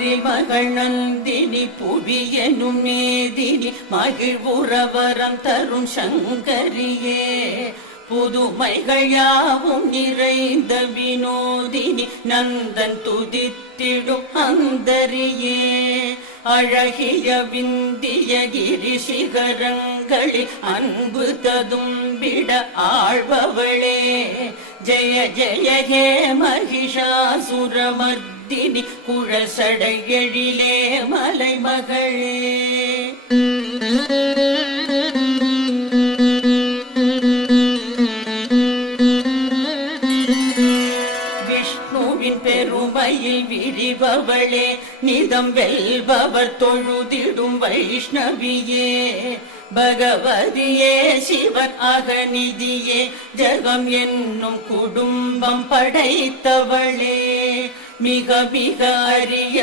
மகள் நந்தினி புவியனும் மேதினி மகிழ்வுறவரம் தரும் சங்கரியே புதுமைகள் யாவும் நிறைந்த வினோதினி நந்தன் துதித்திடும் அந்தரியே அழகிய விந்திய கிரி சிகரங்களில் அன்பு ததும்பிட ஆழ்பவளே ஜெய ஜெய ஹே மகிஷாசுரமர்தினி குழசடை எழிலே மலைமகளே. பெருமையில் விரிபவளே நிதம் வெல்பவர் தொழுதிடும் வைஷ்ணவியே பகவதியே சிவன் அகநிதியே ஜகம் என்னும் குடும்பம் படைத்தவளே மிக மிக அரிய